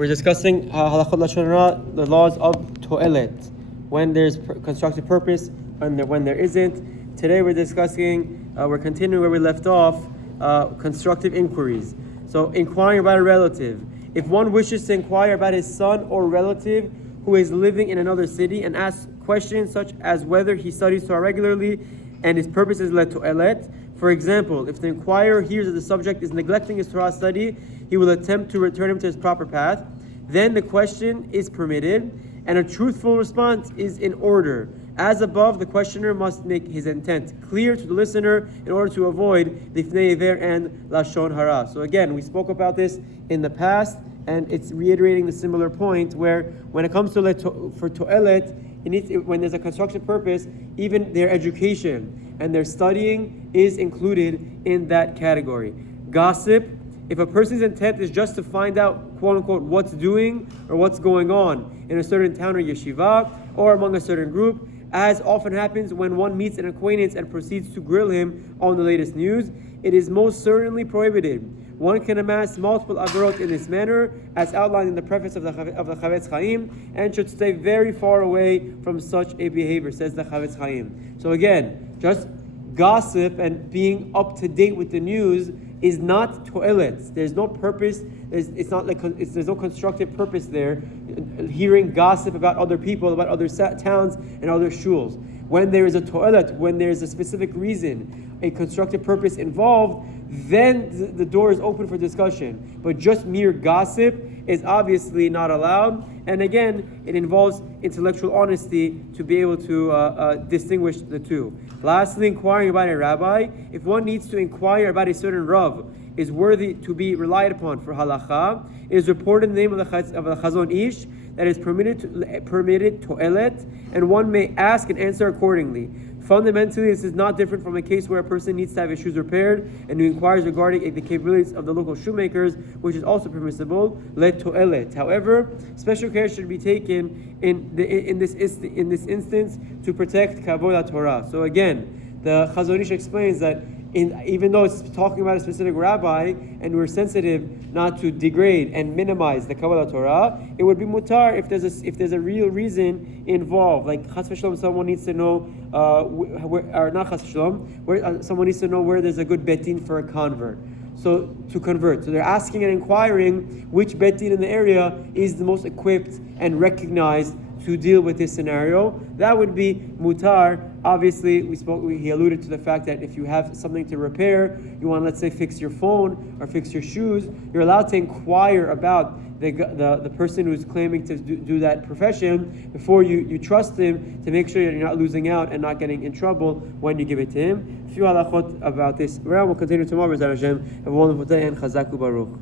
We're discussing Halachot Lashon Hara, the laws of TOELET, when there's constructive purpose and when there isn't. Today we're discussing, we're continuing where we left off, constructive inquiries. So inquiring about a relative. If one wishes to inquire about his son or relative who is living in another city and ask questions such as whether he studies Torah regularly and his purpose is TOELET. For example, if the inquirer hears that the subject is neglecting his Torah study, he will attempt to return him to his proper path. Then the question is permitted, and a truthful response is in order. As above, the questioner must make his intent clear to the listener in order to avoid Lifnei Iver and Lashon Hara. So again, we spoke about this in the past, and it's reiterating the similar point where when it comes to for TOELET, when there's a constructive purpose, even their education and their studying is included in that category. Gossip, if a person's intent is just to find out, quote unquote, what's doing or what's going on in a certain town or yeshiva or among a certain group, as often happens when one meets an acquaintance and proceeds to grill him on the latest news, it is most certainly prohibited. One can amass multiple averot in this manner, as outlined in the preface of the Chafetz Chaim, and should stay very far away from such a behavior, says the Chafetz Chaim. So again, just gossip and being up to date with the news is not TOELET. There's no purpose. There's no constructive purpose there. Hearing gossip about other people, about other towns and other shuls. When there is a TOELET, when there is a specific reason, a constructive purpose involved, then the door is open for discussion. But just mere gossip is obviously not allowed. And again, it involves intellectual honesty to be able to distinguish the two. Lastly, inquiring about a rabbi. If one needs to inquire about a certain rav is worthy to be relied upon for halacha, it is reported in the name of the Chazon Ish that is permitted TOELET, and one may ask and answer accordingly. Fundamentally, this is not different from a case where a person needs to have his shoes repaired and who inquires regarding the capabilities of the local shoemakers, which is also permissible, TOELET. However, special care should be taken in this instance to protect Kavod Torah. So again, the Chazon Ish explains that even though it's talking about a specific rabbi, and we're sensitive not to degrade and minimize the Kabbalah Torah, it would be mutar if there's a real reason involved. Like Chas v'Shalom, someone needs to know, someone needs to know where there's a good betin for a convert. So to convert. So they're asking and inquiring which betin in the area is the most equipped and recognized to deal with this scenario. That would be mutar. Obviously, he alluded to the fact that if you have something to repair, you want to, let's say, fix your phone or fix your shoes, you're allowed to inquire about the person who's claiming to do that profession before you trust him, to make sure you're not losing out and not getting in trouble when you give it to him. A few halachot about this. We'll continue tomorrow. Have a wonderful day and chazak u'baruch.